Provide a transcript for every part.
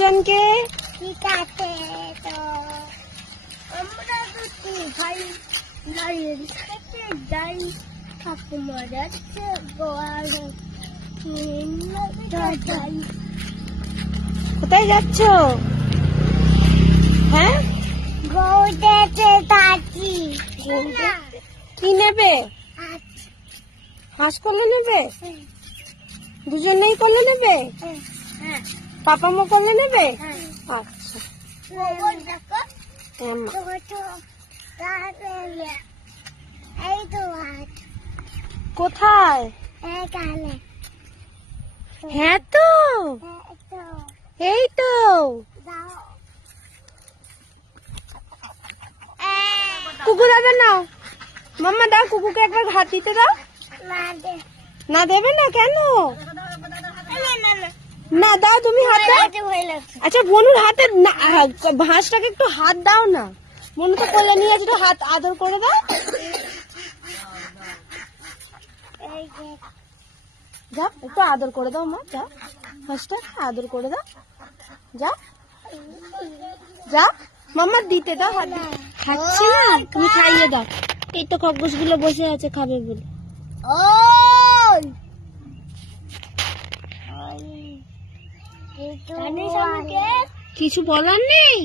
জনকে। ঠিক আছে, তো আমরা দুটি ভাই লাইন থেকে যাই, ঠাকুমা যাচ্ছে গোয়ালে, যাই। কোথায় যাচ্ছ? হ্যাঁ, গৌড়েতে যাচ্ছি। কি নেবে? হাঁস করলে নেবে? দুজনেই করলে নেবে? পাপা মা করলে নেবে? আচ্ছা, এই তো কোথায়? এখানে হ্যাঁ তো, এই তো। কুকুর আবার নাও, মাম্মা দাও কুকুরকে একবার হাত দিতে দাও। না দেবে না কেন? না দাও, তুমি হাত দাও। আচ্ছা বনুর হাতে হাঁসটাকে একটু হাত দাও না, বনু তো কোলে নিয়ে একটু হাত আদর করে দাও। যাও একটু আদর করে দাও মা, যাও হাঁসটা আদর করে দাও, যাও যাও। মাম্মা দিতে দাও, হাত খাচ্ছে না, তুমি খাইয়ে দাও। এই তো খরগোশ গুলো বসে আছে খাবে বলে। কিছু বলার নেই।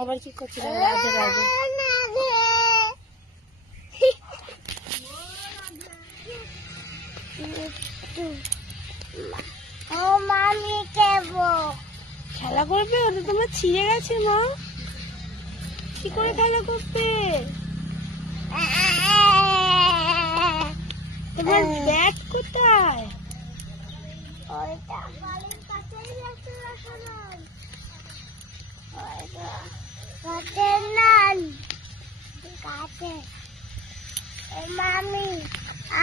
আবার কি করছি? মামি কেবো খেলা করবে? ওটা তোমার ছিঁড়ে গেছে মা, কি করে খেলা করবে? তোমার ব্যাট কোথায়? মামি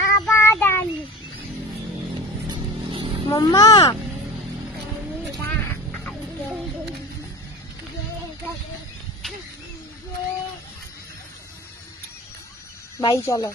আবার ডালি মাম্মা বাড়ি চলো।